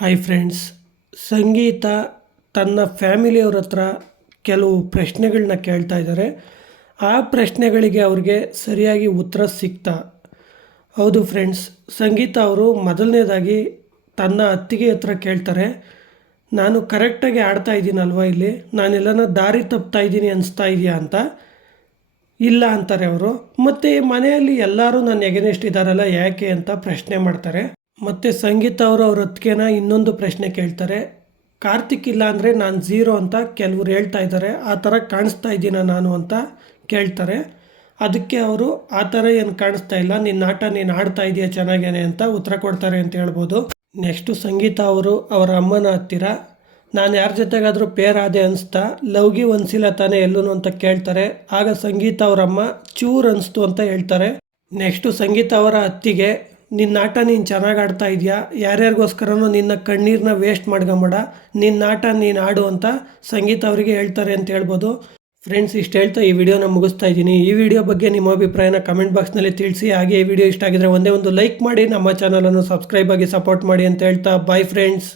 Hi friends, ಸಂಗೀತ ತನ್ನ ಫ್ಯಾಮಿಲಿಯವ್ರ ಹತ್ರ ಕೆಲವು ಪ್ರಶ್ನೆಗಳನ್ನ ಕೇಳ್ತಾ ಇದ್ದಾರೆ. ಆ ಪ್ರಶ್ನೆಗಳಿಗೆ ಅವ್ರಿಗೆ ಸರಿಯಾಗಿ ಉತ್ತರ ಸಿಗ್ತಾ? ಹೌದು ಫ್ರೆಂಡ್ಸ್, ಸಂಗೀತ ಅವರು ಮೊದಲನೇದಾಗಿ ತನ್ನ ಅತ್ತಿಗೆ ಹತ್ರ ಕೇಳ್ತಾರೆ, ನಾನು ಕರೆಕ್ಟಾಗಿ ಆಡ್ತಾ ಇದ್ದೀನಲ್ವ, ಇಲ್ಲಿ ನಾನೆಲ್ಲನ ದಾರಿ ತಪ್ತಾ ಇದ್ದೀನಿ ಅನಿಸ್ತಾ ಇದೆಯಾ ಅಂತ. ಇಲ್ಲ ಅಂತಾರೆ ಅವರು. ಮತ್ತು ಮನೆಯಲ್ಲಿ ಎಲ್ಲರೂ ನನ್ನ ಎಗನೆಸ್ಟ್ ಇದ್ದಾರಲ್ಲ, ಯಾಕೆ ಅಂತ ಪ್ರಶ್ನೆ ಮಾಡ್ತಾರೆ. ಮತ್ತು ಸಂಗೀತ ಅವರು ಅವ್ರ ಹೊತ್ತಿಗೆನ ಇನ್ನೊಂದು ಪ್ರಶ್ನೆ ಕೇಳ್ತಾರೆ, ಕಾರ್ತಿಕ್ ಇಲ್ಲ ಅಂದರೆ ನಾನು ಝೀರೋ ಅಂತ ಕೆಲವ್ರು ಹೇಳ್ತಾ ಇದ್ದಾರೆ, ಆ ಥರ ಕಾಣಿಸ್ತಾ ಇದ್ದೀನ ನಾನು ಅಂತ ಕೇಳ್ತಾರೆ. ಅದಕ್ಕೆ ಅವರು ಆ ಥರ ಏನು ಕಾಣಿಸ್ತಾ ಇಲ್ಲ, ನಿನ್ನ ಆಟ ನೀನು ಆಡ್ತಾ ಇದೆಯಾ ಚೆನ್ನಾಗೇನೆ ಅಂತ ಉತ್ತರ ಕೊಡ್ತಾರೆ ಅಂತ ಹೇಳ್ಬೋದು. ನೆಕ್ಸ್ಟು ಸಂಗೀತ ಅವರು ಅವರ ಅಮ್ಮನ ಹತ್ತಿರ, ನಾನು ಯಾರ ಜೊತೆಗಾದರೂ ಪೇರ್ ಆದೆ ಅನಿಸ್ತಾ, ಲವ್ಗೆ ಒಂದ್ಸಿಲ್ಲ ತಾನೇ ಎಲ್ಲೂ ಅಂತ ಕೇಳ್ತಾರೆ. ಆಗ ಸಂಗೀತ ಅವರಮ್ಮ ಚೂರ್ ಅನಿಸ್ತು ಅಂತ ಹೇಳ್ತಾರೆ. ನೆಕ್ಸ್ಟು ಸಂಗೀತ ಅವರ ಅತ್ತಿಗೆ, ನಿನ್ನ ಆಟ ನೀನು ಚೆನ್ನಾಗಿ ಆಡ್ತಾ ಇದೆಯಾ, ಯಾರ್ಯಾರಿಗೋಸ್ಕರನೂ ನಿನ್ನ ಕಣ್ಣೀರನ್ನ ವೇಸ್ಟ್ ಮಾಡ್ಕೊಂಬೇಡ, ನಿನ್ನ ಆಟ ನೀನು ಆಡು ಅಂತ ಸಂಗೀತ ಅವರಿಗೆ ಹೇಳ್ತಾರೆ ಅಂತ ಹೇಳ್ಬೋದು. ಫ್ರೆಂಡ್ಸ್, ಇಷ್ಟು ಹೇಳ್ತಾ ಈ ವಿಡಿಯೋನ ಮುಗಿಸ್ತಾ ಇದ್ದೀನಿ. ಈ ವಿಡಿಯೋ ಬಗ್ಗೆ ನಿಮ್ಮ ಅಭಿಪ್ರಾಯನ ಕಮೆಂಟ್ ಬಾಕ್ಸ್ನಲ್ಲಿ ತಿಳಿಸಿ. ಹಾಗೆ ಈ ವಿಡಿಯೋ ಇಷ್ಟ ಆಗಿದ್ರೆ ಒಂದೇ ಒಂದು ಲೈಕ್ ಮಾಡಿ, ನಮ್ಮ ಚಾನಲನ್ನು ಸಬ್ಸ್ಕ್ರೈಬ್ ಆಗಿ ಸಪೋರ್ಟ್ ಮಾಡಿ ಅಂತ ಹೇಳ್ತಾ ಬಾಯ್ ಫ್ರೆಂಡ್ಸ್.